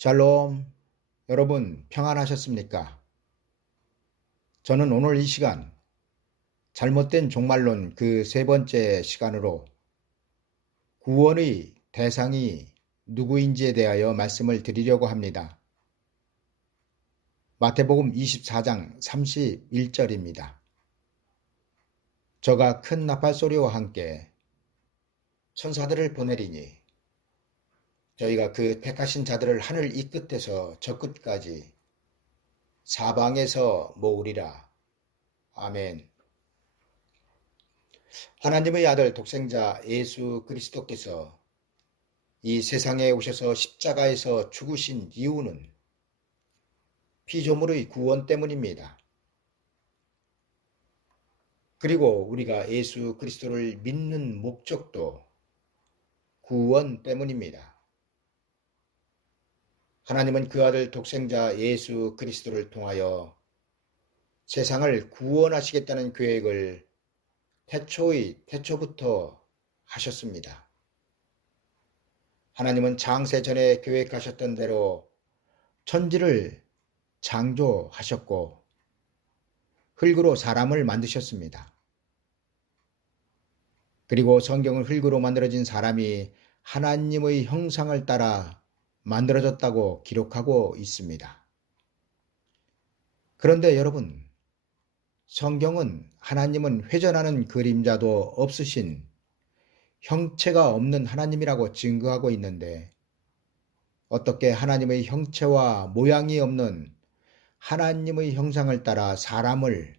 샬롬, 여러분 평안하셨습니까? 저는 오늘 이 시간 잘못된 종말론 그 세 번째 시간으로 구원의 대상이 누구인지에 대하여 말씀을 드리려고 합니다. 마태복음 24장 31절입니다. 저가 큰 나팔 소리와 함께 천사들을 보내리니 저희가 그 택하신 자들을 하늘 이 끝에서 저 끝까지 사방에서 모으리라. 아멘. 하나님의 아들 독생자 예수 그리스도께서 이 세상에 오셔서 십자가에서 죽으신 이유는 피조물의 구원 때문입니다. 그리고 우리가 예수 그리스도를 믿는 목적도 구원 때문입니다. 하나님은 그 아들 독생자 예수 그리스도를 통하여 세상을 구원하시겠다는 계획을 태초부터 하셨습니다. 하나님은 창세 전에 계획하셨던 대로 천지를 창조하셨고 흙으로 사람을 만드셨습니다. 그리고 성경은 흙으로 만들어진 사람이 하나님의 형상을 따라 만들어졌다고 기록하고 있습니다. 그런데 여러분, 성경은 하나님은 회전하는 그림자도 없으신 형체가 없는 하나님이라고 증거하고 있는데 어떻게 하나님의 형체와 모양이 없는 하나님의 형상을 따라 사람을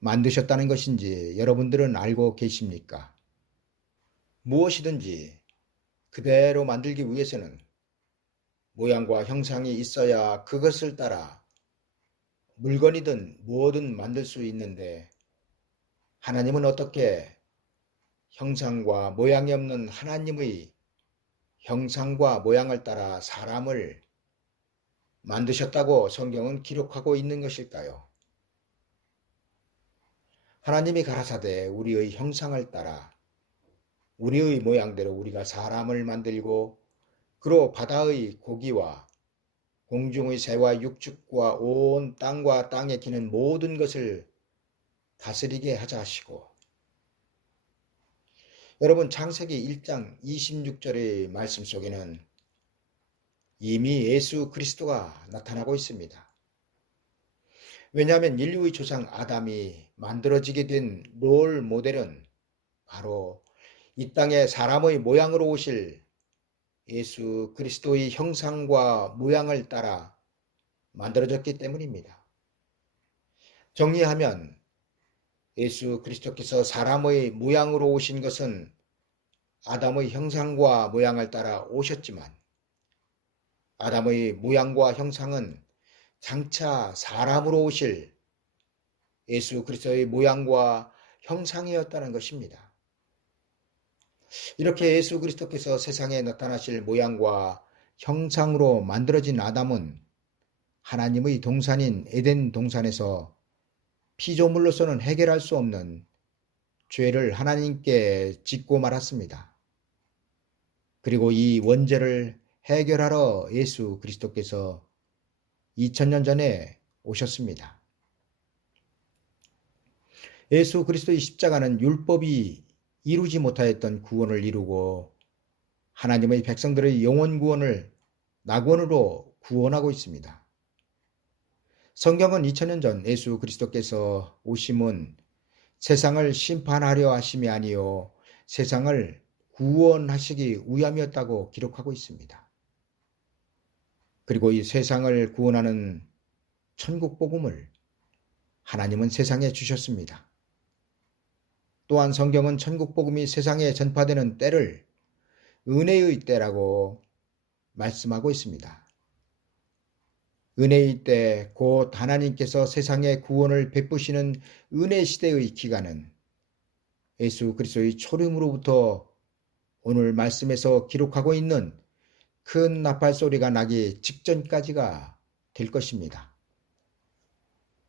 만드셨다는 것인지 여러분들은 알고 계십니까? 무엇이든지 그대로 만들기 위해서는 모양과 형상이 있어야 그것을 따라 물건이든 뭐든 만들 수 있는데 하나님은 어떻게 형상과 모양이 없는 하나님의 형상과 모양을 따라 사람을 만드셨다고 성경은 기록하고 있는 것일까요? 하나님이 가라사대 우리의 형상을 따라 우리의 모양대로 우리가 사람을 만들고 그로 바다의 고기와 공중의 새와 육축과 온 땅과 땅에 기는 모든 것을 다스리게 하자 하시고 여러분 창세기 1장 26절의 말씀 속에는 이미 예수 그리스도가 나타나고 있습니다. 왜냐하면 인류의 조상 아담이 만들어지게 된 롤 모델은 바로 이 땅에 사람의 모양으로 오실 예수 그리스도의 형상과 모양을 따라 만들어졌기 때문입니다. 정리하면 예수 그리스도께서 사람의 모양으로 오신 것은 아담의 형상과 모양을 따라 오셨지만 아담의 모양과 형상은 장차 사람으로 오실 예수 그리스도의 모양과 형상이었다는 것입니다. 이렇게 예수 그리스도께서 세상에 나타나실 모양과 형상으로 만들어진 아담은 하나님의 동산인 에덴 동산에서 피조물로서는 해결할 수 없는 죄를 하나님께 짓고 말았습니다. 그리고 이 원죄를 해결하러 예수 그리스도께서 2000년 전에 오셨습니다. 예수 그리스도의 십자가는 율법이 이루지 못하였던 구원을 이루고 하나님의 백성들의 영원 구원을 낙원으로 구원하고 있습니다. 성경은 2000년 전 예수 그리스도께서 오심은 세상을 심판하려 하심이 아니요 세상을 구원하시기 위함이었다고 기록하고 있습니다. 그리고 이 세상을 구원하는 천국 복음을 하나님은 세상에 주셨습니다. 또한 성경은 천국 복음이 세상에 전파되는 때를 은혜의 때라고 말씀하고 있습니다. 은혜의 때 곧 하나님께서 세상에 구원을 베푸시는 은혜 시대의 기간은 예수 그리스도의 초림으로부터 오늘 말씀에서 기록하고 있는 큰 나팔 소리가 나기 직전까지가 될 것입니다.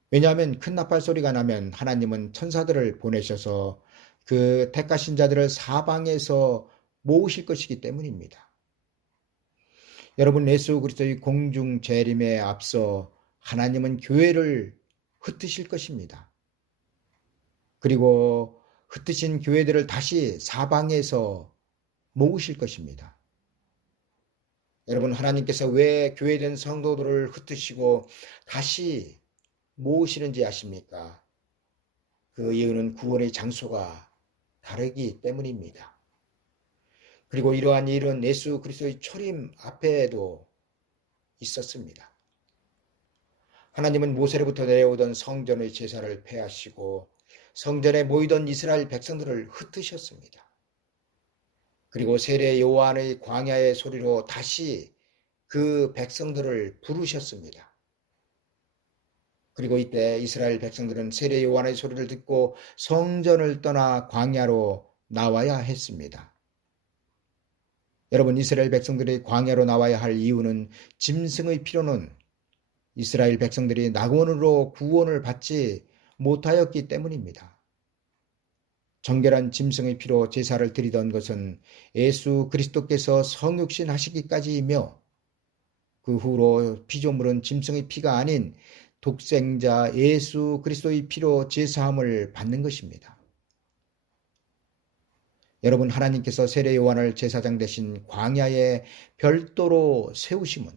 왜냐하면 큰 나팔 소리가 나면 하나님은 천사들을 보내셔서 그 택하신 자들을 사방에서 모으실 것이기 때문입니다. 여러분, 예수 그리스도의 공중 재림에 앞서 하나님은 교회를 흩으실 것입니다. 그리고 흩으신 교회들을 다시 사방에서 모으실 것입니다. 여러분, 하나님께서 왜 교회된 성도들을 흩으시고 다시 모으시는지 아십니까? 그 이유는 구원의 장소가 다르기 때문입니다. 그리고 이러한 일은 예수 그리스도의 초림 앞에도 있었습니다. 하나님은 모세로부터 내려오던 성전의 제사를 폐하시고 성전에 모이던 이스라엘 백성들을 흩으셨습니다. 그리고 세례 요한의 광야의 소리로 다시 그 백성들을 부르셨습니다. 그리고 이때 이스라엘 백성들은 세례 요한의 소리를 듣고 성전을 떠나 광야로 나와야 했습니다. 여러분, 이스라엘 백성들이 광야로 나와야 할 이유는 짐승의 피로는 이스라엘 백성들이 낙원으로 구원을 받지 못하였기 때문입니다. 정결한 짐승의 피로 제사를 드리던 것은 예수 그리스도께서 성육신 하시기까지이며 그 후로 피조물은 짐승의 피가 아닌 독생자 예수 그리스도의 피로 제사함을 받는 것입니다. 여러분, 하나님께서 세례 요한을 제사장 대신 광야에 별도로 세우심은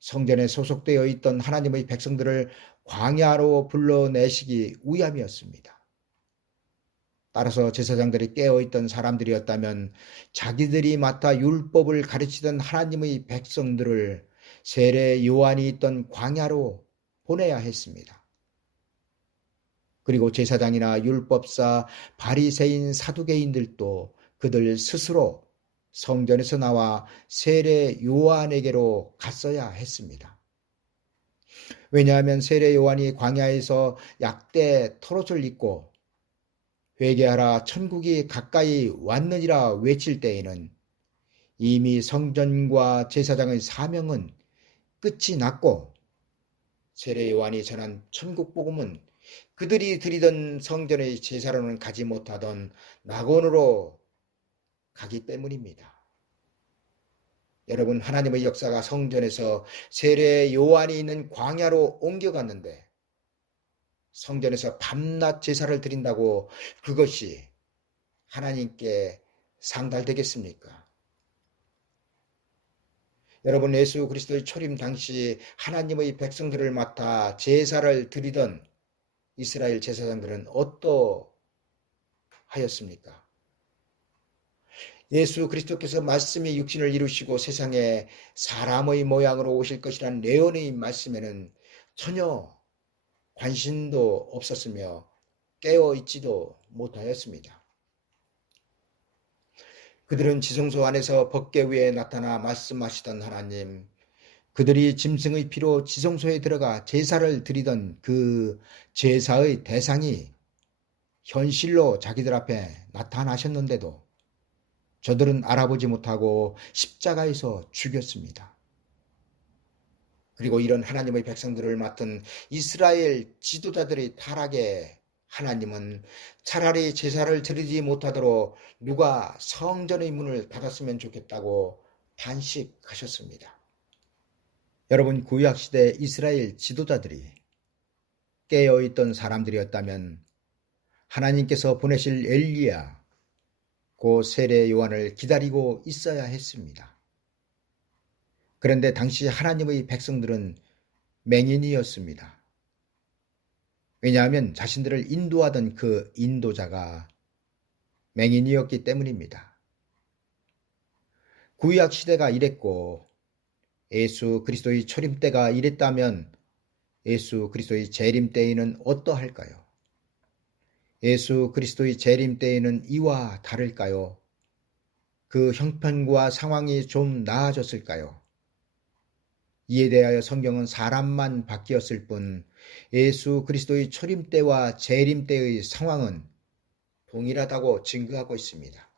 성전에 소속되어 있던 하나님의 백성들을 광야로 불러내시기 위함이었습니다. 따라서 제사장들이 깨어있던 사람들이었다면 자기들이 맡아 율법을 가르치던 하나님의 백성들을 세례 요한이 있던 광야로 보내야 했습니다. 그리고 제사장이나 율법사, 바리새인, 사두개인들도 그들 스스로 성전에서 나와 세례 요한에게로 갔어야 했습니다. 왜냐하면 세례 요한이 광야에서 약대 털옷을 입고 회개하라 천국이 가까이 왔느니라 외칠 때에는 이미 성전과 제사장의 사명은 끝이 났고 세례 요한이 전한 천국 복음은 그들이 드리던 성전의 제사로는 가지 못하던 낙원으로 가기 때문입니다. 여러분, 하나님의 역사가 성전에서 세례 요한이 있는 광야로 옮겨갔는데 성전에서 밤낮 제사를 드린다고 그것이 하나님께 상달되겠습니까? 여러분, 예수 그리스도의 초림 당시 하나님의 백성들을 맡아 제사를 드리던 이스라엘 제사장들은 어떠하였습니까? 예수 그리스도께서 말씀이 육신을 이루시고 세상에 사람의 모양으로 오실 것이라는 예언의 말씀에는 전혀 관심도 없었으며 깨어있지도 못하였습니다. 그들은 지성소 안에서 법궤 위에 나타나 말씀하시던 하나님, 그들이 짐승의 피로 지성소에 들어가 제사를 드리던 그 제사의 대상이 현실로 자기들 앞에 나타나셨는데도 저들은 알아보지 못하고 십자가에서 죽였습니다. 그리고 이런 하나님의 백성들을 맡은 이스라엘 지도자들의 타락에 하나님은 차라리 제사를 드리지 못하도록 누가 성전의 문을 닫았으면 좋겠다고 탄식하셨습니다. 여러분, 구약시대 이스라엘 지도자들이 깨어있던 사람들이었다면 하나님께서 보내실 엘리야, 고 세례 요한을 기다리고 있어야 했습니다. 그런데 당시 하나님의 백성들은 맹인이었습니다. 왜냐하면 자신들을 인도하던 그 인도자가 맹인이었기 때문입니다. 구약 시대가 이랬고 예수 그리스도의 초림 때가 이랬다면 예수 그리스도의 재림 때에는 어떠할까요? 예수 그리스도의 재림 때에는 이와 다를까요? 그 형편과 상황이 좀 나아졌을까요? 이에 대하여 성경은 사람만 바뀌었을 뿐 예수 그리스도의 초림 때와 재림 때의 상황은 동일하다고 증거하고 있습니다.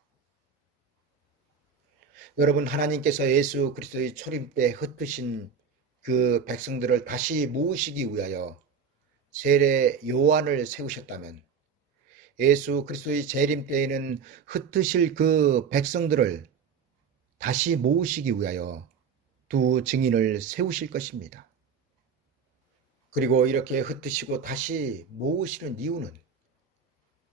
여러분, 하나님께서 예수 그리스도의 초림 때 흩으신 그 백성들을 다시 모으시기 위하여 세례 요한을 세우셨다면 예수 그리스도의 재림 때에는 흩으실 그 백성들을 다시 모으시기 위하여 두 증인을 세우실 것입니다. 그리고 이렇게 흩으시고 다시 모으시는 이유는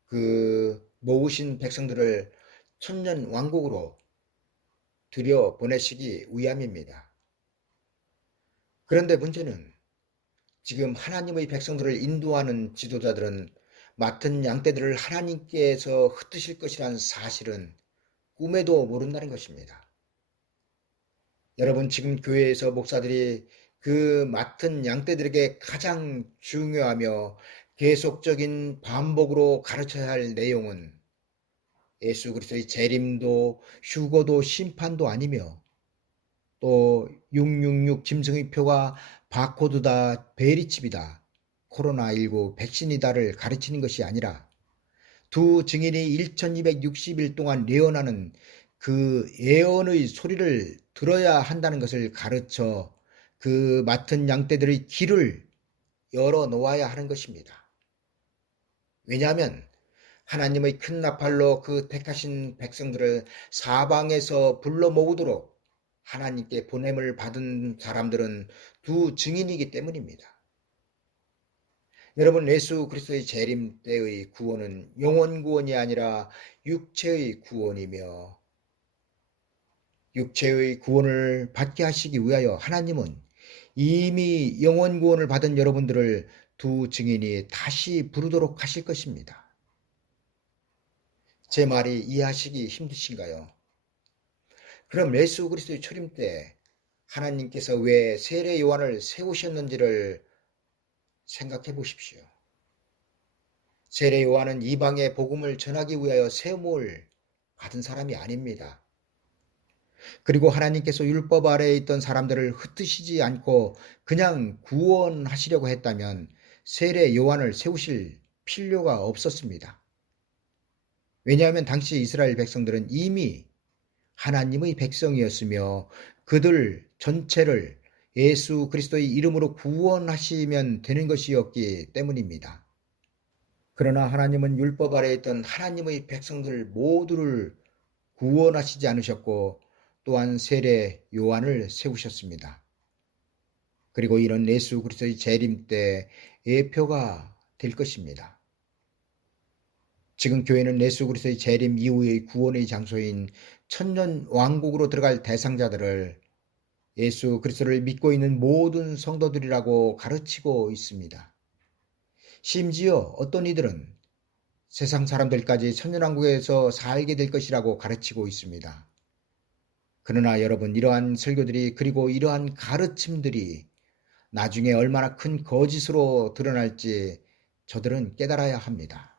그 모으신 백성들을 천년 왕국으로 들여 보내시기 위함입니다. 그런데 문제는 지금 하나님의 백성들을 인도하는 지도자들은 맡은 양떼들을 하나님께서 흩으실 것이라는 사실은 꿈에도 모른다는 것입니다. 여러분, 지금 교회에서 목사들이 그 맡은 양떼들에게 가장 중요하며 계속적인 반복으로 가르쳐야 할 내용은 예수 그리스도의 재림도 휴거도 심판도 아니며 또 666 짐승의 표가 바코드다 베리칩이다 코로나19 백신이다를 가르치는 것이 아니라 두 증인이 1260일 동안 예언하는 그 예언의 소리를 들어야 한다는 것을 가르쳐 그 맡은 양떼들의 길을 열어 놓아야 하는 것입니다. 왜냐하면 하나님의 큰 나팔로 그 택하신 백성들을 사방에서 불러 모으도록 하나님께 보냄을 받은 사람들은 두 증인이기 때문입니다. 여러분, 예수 그리스도의 재림 때의 구원은 영혼 구원이 아니라 육체의 구원이며 육체의 구원을 받게 하시기 위하여 하나님은 이미 영혼 구원을 받은 여러분들을 두 증인이 다시 부르도록 하실 것입니다. 제 말이 이해하시기 힘드신가요? 그럼 예수 그리스도의 초림 때 하나님께서 왜 세례 요한을 세우셨는지를 생각해 보십시오. 세례 요한은 이방의 복음을 전하기 위하여 세움을 받은 사람이 아닙니다. 그리고 하나님께서 율법 아래에 있던 사람들을 흩으시지 않고 그냥 구원하시려고 했다면 세례 요한을 세우실 필요가 없었습니다. 왜냐하면 당시 이스라엘 백성들은 이미 하나님의 백성이었으며 그들 전체를 예수 그리스도의 이름으로 구원하시면 되는 것이었기 때문입니다. 그러나 하나님은 율법 아래에 있던 하나님의 백성들 모두를 구원하시지 않으셨고 또한 세례 요한을 세우셨습니다. 그리고 이런 예수 그리스도의 재림 때 예표가 될 것입니다. 지금 교회는 예수 그리스도의 재림 이후의 구원의 장소인 천년 왕국으로 들어갈 대상자들을 예수 그리스도를 믿고 있는 모든 성도들이라고 가르치고 있습니다. 심지어 어떤 이들은 세상 사람들까지 천년왕국에서 살게 될 것이라고 가르치고 있습니다. 그러나 여러분, 이러한 설교들이 그리고 이러한 가르침들이 나중에 얼마나 큰 거짓으로 드러날지 저들은 깨달아야 합니다.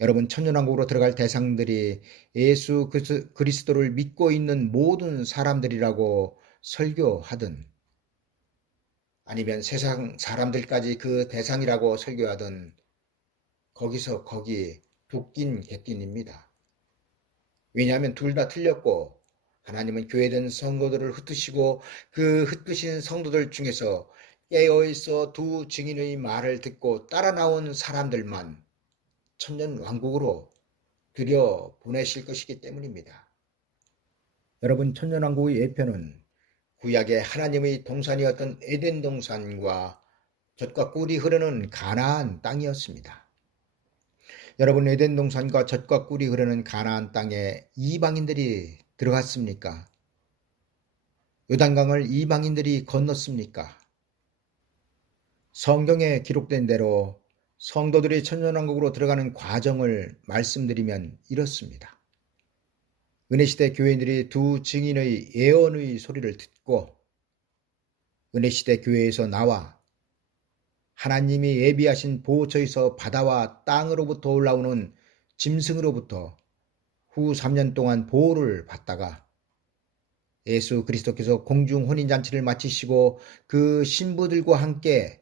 여러분, 천년왕국으로 들어갈 대상들이 예수 그리스도를 믿고 있는 모든 사람들이라고 설교하든 아니면 세상 사람들까지 그 대상이라고 설교하든 거기서 거기 도끼인 객끼입니다. 왜냐하면 둘 다 틀렸고 하나님은 교회된 성도들을 흩으시고 그 흩으신 성도들 중에서 깨어있어 두 증인의 말을 듣고 따라 나온 사람들만 천년 왕국으로 들여 보내실 것이기 때문입니다. 여러분, 천년 왕국의 예표는 구약의 하나님의 동산이었던 에덴 동산과 젖과 꿀이 흐르는 가나안 땅이었습니다. 여러분, 에덴 동산과 젖과 꿀이 흐르는 가나안 땅에 이방인들이 들어갔습니까? 요단강을 이방인들이 건넜습니까? 성경에 기록된 대로 성도들이 천년왕국으로 들어가는 과정을 말씀드리면 이렇습니다. 은혜시대 교회인들이 두 증인의 예언의 소리를 듣고 은혜시대 교회에서 나와 하나님이 예비하신 보호처에서 바다와 땅으로부터 올라오는 짐승으로부터 후 3년 동안 보호를 받다가 예수 그리스도께서 공중 혼인잔치를 마치시고 그 신부들과 함께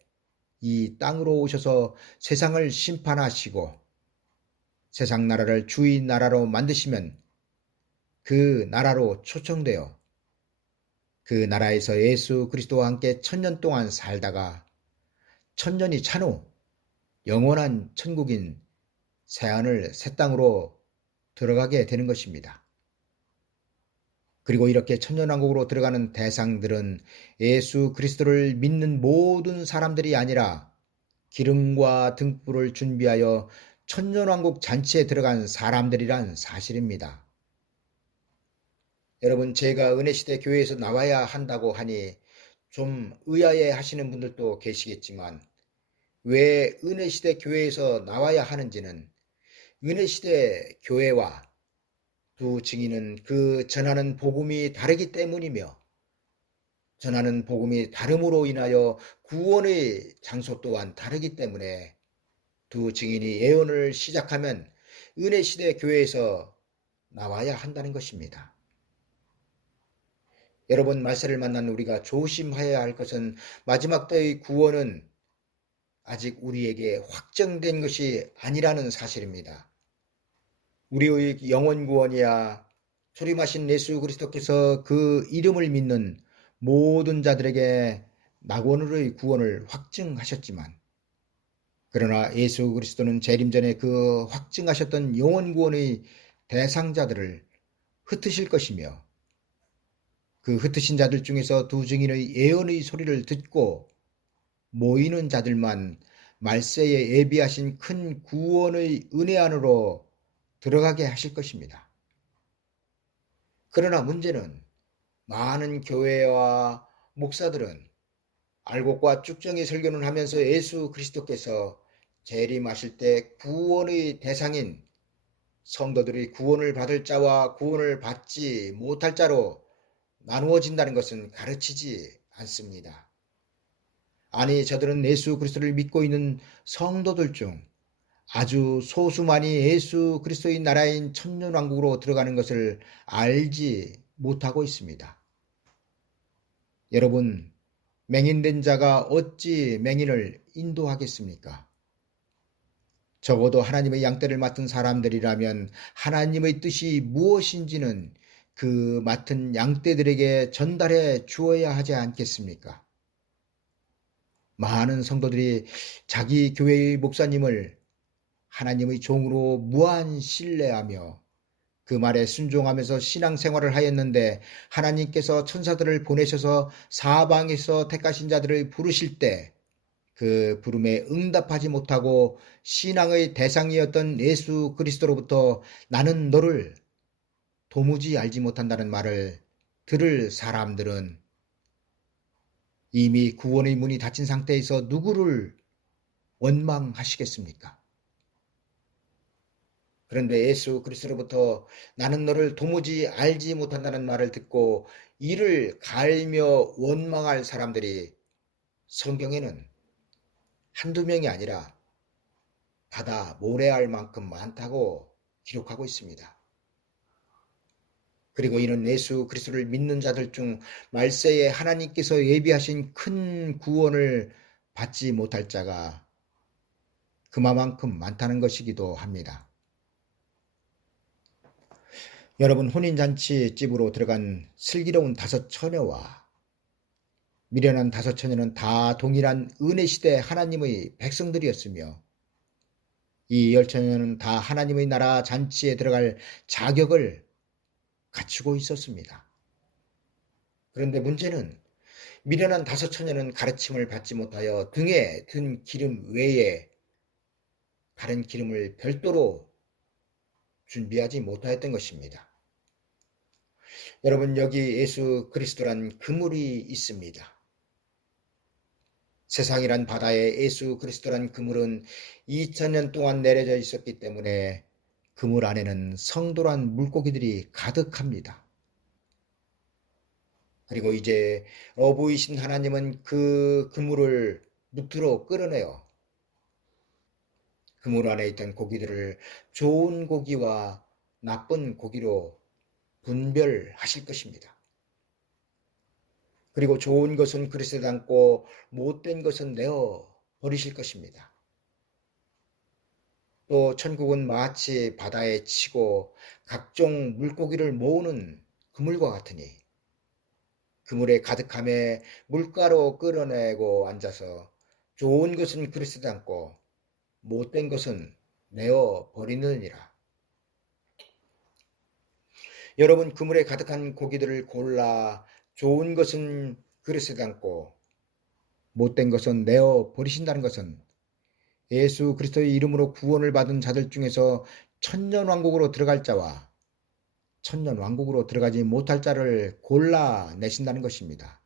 이 땅으로 오셔서 세상을 심판하시고 세상 나라를 주의 나라로 만드시면 그 나라로 초청되어 그 나라에서 예수 그리스도와 함께 천년 동안 살다가 천년이 찬 후 영원한 천국인 새하늘 새 땅으로 들어가게 되는 것입니다. 그리고 이렇게 천년왕국으로 들어가는 대상들은 예수 그리스도를 믿는 모든 사람들이 아니라 기름과 등불을 준비하여 천년왕국 잔치에 들어간 사람들이란 사실입니다. 여러분, 제가 은혜시대 교회에서 나와야 한다고 하니 좀 의아해 하시는 분들도 계시겠지만, 왜 은혜시대 교회에서 나와야 하는지는 은혜시대 교회와 두 증인은 그 전하는 복음이 다르기 때문이며, 전하는 복음이 다름으로 인하여 구원의 장소 또한 다르기 때문에 두 증인이 예언을 시작하면 은혜시대 교회에서 나와야 한다는 것입니다. 여러분, 말세를 만난 우리가 조심해야 할 것은 마지막 때의 구원은 아직 우리에게 확정된 것이 아니라는 사실입니다. 우리의 영원 구원이야 소림하신 예수 그리스도께서 그 이름을 믿는 모든 자들에게 낙원으로의 구원을 확증하셨지만, 그러나 예수 그리스도는 재림 전에 그 확증하셨던 영원 구원의 대상자들을 흩으실 것이며, 그 흩으신 자들 중에서 두 증인의 예언의 소리를 듣고 모이는 자들만 말세에 예비하신 큰 구원의 은혜 안으로 들어가게 하실 것입니다. 그러나 문제는 많은 교회와 목사들은 알곡과 쭉정이 설교를 하면서 예수 그리스도께서 재림하실 때 구원의 대상인 성도들이 구원을 받을 자와 구원을 받지 못할 자로 나누어진다는 것은 가르치지 않습니다. 아니, 저들은 예수 그리스도를 믿고 있는 성도들 중 아주 소수만이 예수 그리스도의 나라인 천년왕국으로 들어가는 것을 알지 못하고 있습니다. 여러분, 맹인된 자가 어찌 맹인을 인도하겠습니까? 적어도 하나님의 양떼를 맡은 사람들이라면 하나님의 뜻이 무엇인지는 그 맡은 양떼들에게 전달해 주어야 하지 않겠습니까? 많은 성도들이 자기 교회의 목사님을 하나님의 종으로 무한 신뢰하며 그 말에 순종하면서 신앙생활을 하였는데, 하나님께서 천사들을 보내셔서 사방에서 택하신 자들을 부르실 때 그 부름에 응답하지 못하고 신앙의 대상이었던 예수 그리스도로부터 나는 너를 도무지 알지 못한다는 말을 들을 사람들은 이미 구원의 문이 닫힌 상태에서 누구를 원망하시겠습니까? 그런데 예수 그리스도로부터 나는 너를 도무지 알지 못한다는 말을 듣고 이를 갈며 원망할 사람들이 성경에는 한두 명이 아니라 바다 모래알 만큼 많다고 기록하고 있습니다. 그리고 이는 예수 그리스도를 믿는 자들 중 말세에 하나님께서 예비하신 큰 구원을 받지 못할 자가 그만큼 많다는 것이기도 합니다. 여러분, 혼인잔치 집으로 들어간 슬기로운 5처녀와 미련한 5처녀는 다 동일한 은혜시대 하나님의 백성들이었으며, 이 10처녀는 다 하나님의 나라 잔치에 들어갈 자격을 갖추고 있었습니다. 그런데 문제는 미련한 5처녀는 가르침을 받지 못하여 등에 든 기름 외에 다른 기름을 별도로 준비하지 못하였던 것입니다. 여러분, 여기 예수 그리스도란 그물이 있습니다. 세상이란 바다에 예수 그리스도란 그물은 2000년 동안 내려져 있었기 때문에 그물 안에는 성도란 물고기들이 가득합니다. 그리고 이제 어부이신 하나님은 그 그물을 밑으로 끌어내어 그물 안에 있던 고기들을 좋은 고기와 나쁜 고기로 분별하실 것입니다. 그리고 좋은 것은 그릇에 담고 못된 것은 내어 버리실 것입니다. 또 천국은 마치 바다에 치고 각종 물고기를 모으는 그물과 같으니 그물에 가득함에 물가로 끌어내고 앉아서 좋은 것은 그릇에 담고 못된 것은 내어 버리느니라. 여러분, 그물에 가득한 고기들을 골라 좋은 것은 그릇에 담고 못된 것은 내어 버리신다는 것은 예수 그리스도의 이름으로 구원을 받은 자들 중에서 천년왕국으로 들어갈 자와 천년왕국으로 들어가지 못할 자를 골라내신다는 것입니다.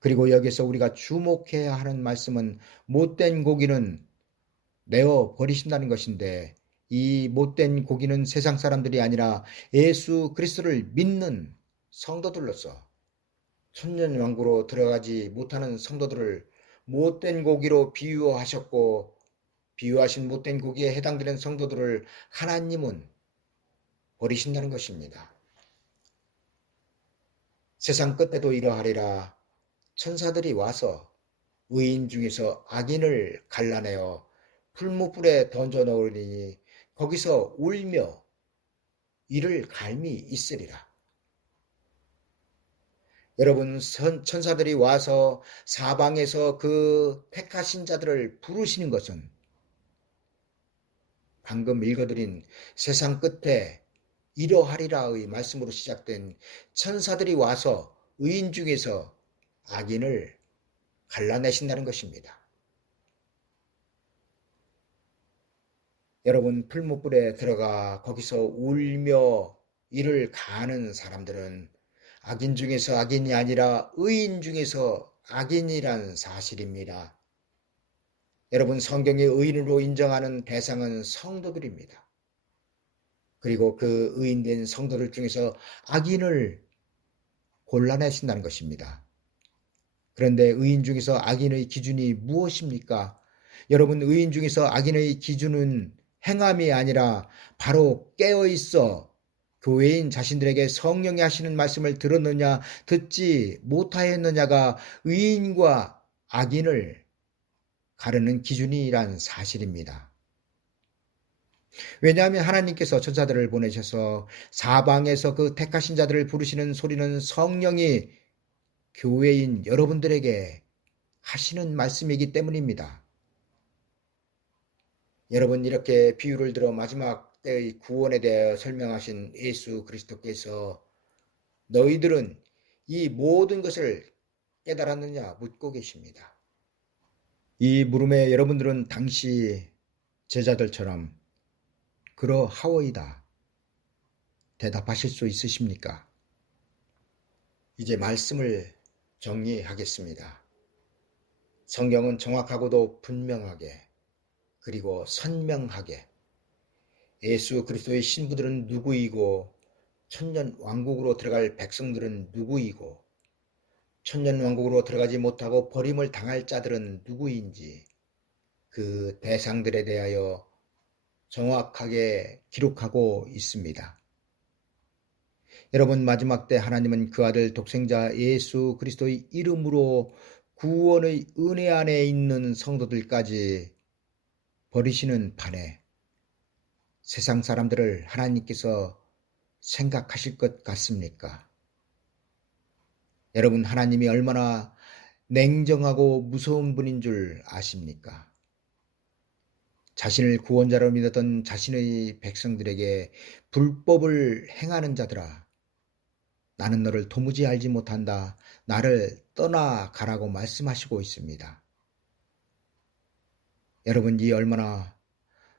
그리고 여기서 우리가 주목해야 하는 말씀은 못된 고기는 내어 버리신다는 것인데, 이 못된 고기는 세상 사람들이 아니라 예수 그리스도를 믿는 성도들로서 천년왕국으로 들어가지 못하는 성도들을 못된 고기로 비유하셨고, 비유하신 못된 고기에 해당되는 성도들을 하나님은 버리신다는 것입니다. 세상 끝에도 이러하리라. 천사들이 와서 의인 중에서 악인을 갈라내어 풀무불에 던져 넣으리니 거기서 울며 이를 갈미 있으리라. 여러분, 천사들이 와서 사방에서 그 택하신 자들을 부르시는 것은 방금 읽어드린 세상 끝에 이러하리라의 말씀으로 시작된 천사들이 와서 의인 중에서 악인을 갈라내신다는 것입니다. 여러분, 풀무불에 들어가 거기서 울며 이를 가하는 사람들은 악인 중에서 악인이 아니라 의인 중에서 악인이란 사실입니다. 여러분, 성경이 의인으로 인정하는 대상은 성도들입니다. 그리고 그 의인된 성도들 중에서 악인을 골라내신다는 것입니다. 그런데 의인 중에서 악인의 기준이 무엇입니까? 여러분, 의인 중에서 악인의 기준은 행함이 아니라 바로 깨어있어 교회인 자신들에게 성령이 하시는 말씀을 들었느냐 듣지 못하였느냐가 의인과 악인을 가르는 기준이란 사실입니다. 왜냐하면 하나님께서 천사들을 보내셔서 사방에서 그 택하신 자들을 부르시는 소리는 성령이 교회인 여러분들에게 하시는 말씀이기 때문입니다. 여러분, 이렇게 비유를 들어 마지막 때의 구원에 대해 설명하신 예수 그리스도께서 너희들은 이 모든 것을 깨달았느냐 묻고 계십니다. 이 물음에 여러분들은 당시 제자들처럼 그러하오이다 대답하실 수 있으십니까? 이제 말씀을 정리하겠습니다. 성경은 정확하고도 분명하게 그리고 선명하게 예수 그리스도의 신부들은 누구이고 천년 왕국으로 들어갈 백성들은 누구이고 천년 왕국으로 들어가지 못하고 버림을 당할 자들은 누구인지 그 대상들에 대하여 정확하게 기록하고 있습니다. 여러분, 마지막 때 하나님은 그 아들 독생자 예수 그리스도의 이름으로 구원의 은혜 안에 있는 성도들까지 버리시는 판에 세상 사람들을 하나님께서 생각하실 것 같습니까? 여러분, 하나님이 얼마나 냉정하고 무서운 분인 줄 아십니까? 자신을 구원자로 믿었던 자신의 백성들에게 불법을 행하는 자들아, 나는 너를 도무지 알지 못한다. 나를 떠나가라고 말씀하시고 있습니다. 여러분, 이 얼마나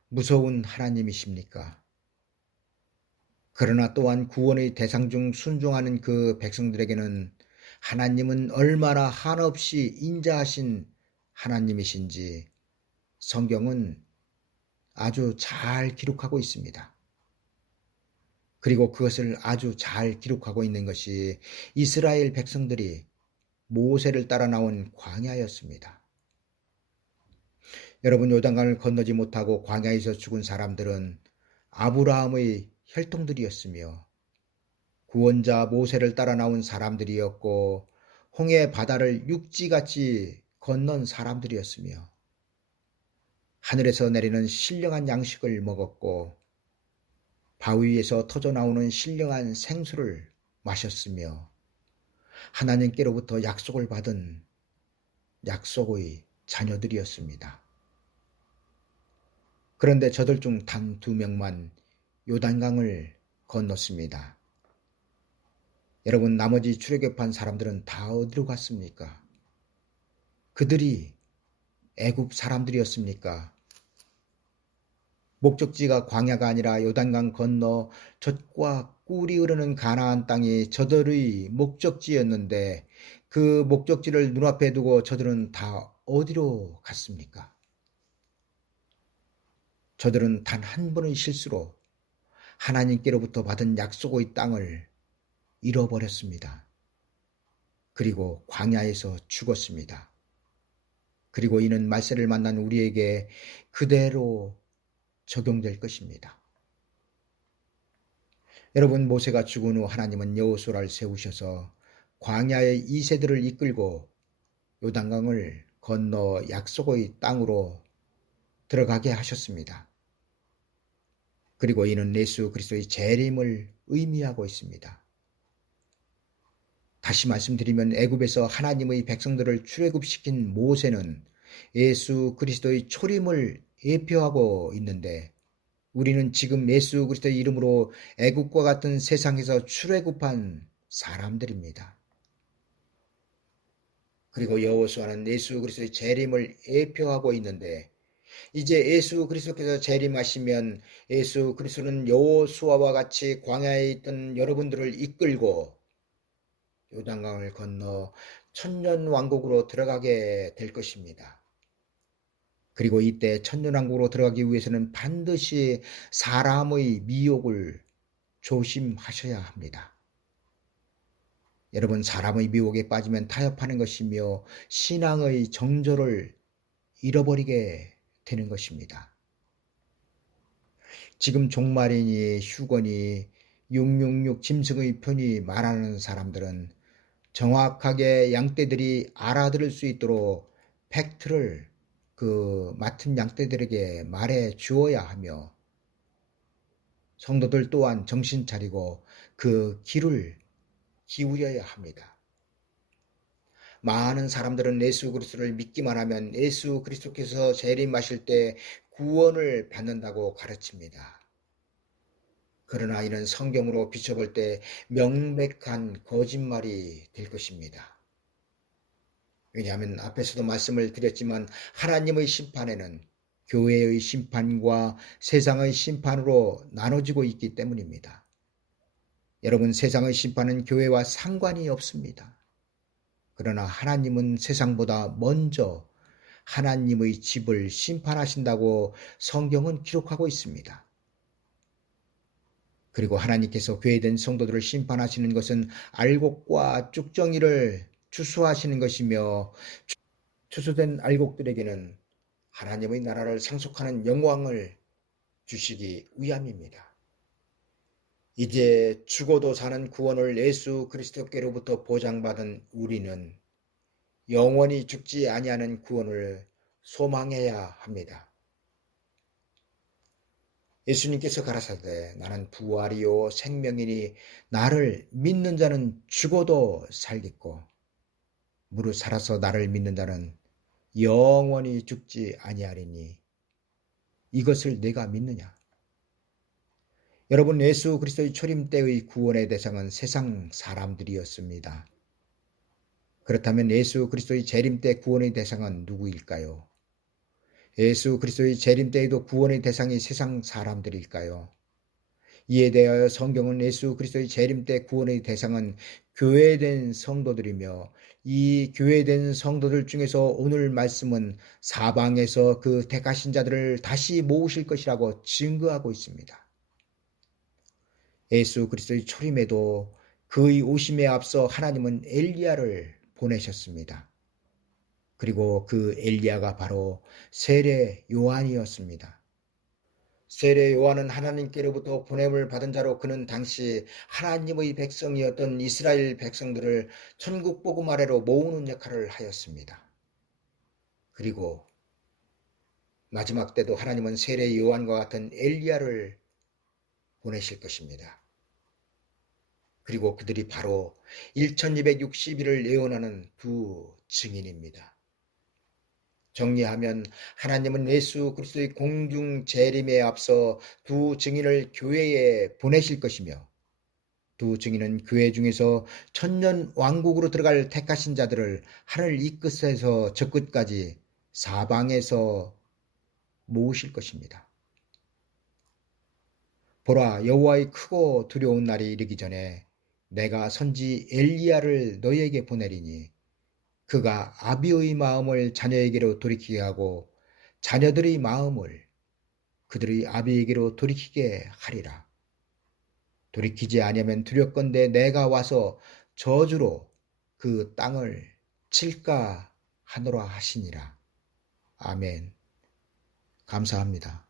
무서운 하나님이십니까? 그러나 또한 구원의 대상 중 순종하는 그 백성들에게는 하나님은 얼마나 한없이 인자하신 하나님이신지 성경은 아주 잘 기록하고 있습니다. 그리고 그것을 아주 잘 기록하고 있는 것이 이스라엘 백성들이 모세를 따라 나온 광야였습니다. 여러분, 요단강을 건너지 못하고 광야에서 죽은 사람들은 아브라함의 혈통들이었으며 구원자 모세를 따라 나온 사람들이었고 홍해 바다를 육지같이 건넌 사람들이었으며 하늘에서 내리는 신령한 양식을 먹었고 바위에서 터져나오는 신령한 생수를 마셨으며 하나님께로부터 약속을 받은 약속의 자녀들이었습니다. 그런데 저들 중 단 2명만 요단강을 건넜습니다. 여러분, 나머지 출애굽한 사람들은 다 어디로 갔습니까? 그들이 애굽 사람들이었습니까? 목적지가 광야가 아니라 요단강 건너 젖과 꿀이 흐르는 가나안 땅이 저들의 목적지였는데 그 목적지를 눈앞에 두고 저들은 다 어디로 갔습니까? 저들은 단 한 번의 실수로 하나님께로부터 받은 약속의 땅을 잃어버렸습니다. 그리고 광야에서 죽었습니다. 그리고 이는 말세를 만난 우리에게 그대로 적용될 것입니다. 여러분, 모세가 죽은 후 하나님은 여호수아를 세우셔서 광야의 2세들을 이끌고 요단강을 건너 약속의 땅으로 들어가게 하셨습니다. 그리고 이는 예수 그리스도의 재림을 의미하고 있습니다. 다시 말씀드리면 애굽에서 하나님의 백성들을 출애굽시킨 모세는 예수 그리스도의 초림을 예표하고 있는데 우리는 지금 예수 그리스도의 이름으로 애굽과 같은 세상에서 출애굽한 사람들입니다. 그리고 여호수아는 예수 그리스도의 재림을 예표하고 있는데 이제 예수 그리스도께서 재림하시면 예수 그리스도는 여호수아와 같이 광야에 있던 여러분들을 이끌고 요단강을 건너 천년 왕국으로 들어가게 될 것입니다. 그리고 이때 천년왕국으로 들어가기 위해서는 반드시 사람의 미혹을 조심하셔야 합니다. 여러분, 사람의 미혹에 빠지면 타협하는 것이며 신앙의 정조를 잃어버리게 되는 것입니다. 지금 종말이니 휴거니 666 짐승의 편이 말하는 사람들은 정확하게 양떼들이 알아들을 수 있도록 팩트를 맡은 양떼들에게 말해 주어야 하며 성도들 또한 정신 차리고 그 귀를 기울여야 합니다. 많은 사람들은 예수 그리스도를 믿기만 하면 예수 그리스도께서 재림하실 때 구원을 받는다고 가르칩니다. 그러나 이는 성경으로 비춰볼 때 명백한 거짓말이 될 것입니다. 왜냐하면 앞에서도 말씀을 드렸지만 하나님의 심판에는 교회의 심판과 세상의 심판으로 나눠지고 있기 때문입니다. 여러분, 세상의 심판은 교회와 상관이 없습니다. 그러나 하나님은 세상보다 먼저 하나님의 집을 심판하신다고 성경은 기록하고 있습니다. 그리고 하나님께서 교회된 성도들을 심판하시는 것은 알곡과 쭉정이를 추수하시는 것이며 추수된 알곡들에게는 하나님의 나라를 상속하는 영광을 주시기 위함입니다. 이제 죽어도 사는 구원을 예수 그리스도께로부터 보장받은 우리는 영원히 죽지 아니하는 구원을 소망해야 합니다. 예수님께서 가라사대 나는 부활이요 생명이니 나를 믿는 자는 죽어도 살겠고 무릇 살아서 나를 믿는 자는 영원히 죽지 아니하리니 이것을 내가 믿느냐? 여러분, 예수 그리스도의 초림 때의 구원의 대상은 세상 사람들이었습니다. 그렇다면 예수 그리스도의 재림 때 구원의 대상은 누구일까요? 예수 그리스도의 재림 때에도 구원의 대상이 세상 사람들일까요? 이에 대하여 성경은 예수 그리스도의 재림 때 구원의 대상은 교회된 성도들이며 이 교회된 성도들 중에서 오늘 말씀은 사방에서 그 택하신 자들을 다시 모으실 것이라고 증거하고 있습니다. 예수 그리스도의 초림에도 그의 오심에 앞서 하나님은 엘리야를 보내셨습니다. 그리고 그 엘리야가 바로 세례 요한이었습니다. 세례 요한은 하나님께로부터 보냄을 받은 자로 그는 당시 하나님의 백성이었던 이스라엘 백성들을 천국 복음 아래로 모으는 역할을 하였습니다. 그리고 마지막 때도 하나님은 세례 요한과 같은 엘리야를 보내실 것입니다. 그리고 그들이 바로 1260일을 예언하는 두 증인입니다. 정리하면 하나님은 예수 그리스도의 공중 재림에 앞서 두 증인을 교회에 보내실 것이며 두 증인은 교회 중에서 천년 왕국으로 들어갈 택하신 자들을 하늘 이 끝에서 저 끝까지 사방에서 모으실 것입니다. 보라, 여호와의 크고 두려운 날이 이르기 전에 내가 선지 엘리야를 너희에게 보내리니 그가 아비의 마음을 자녀에게로 돌이키게 하고 자녀들의 마음을 그들의 아비에게로 돌이키게 하리라. 돌이키지 아니하면 두렵건대 내가 와서 저주로 그 땅을 칠까 하노라 하시니라. 아멘. 감사합니다.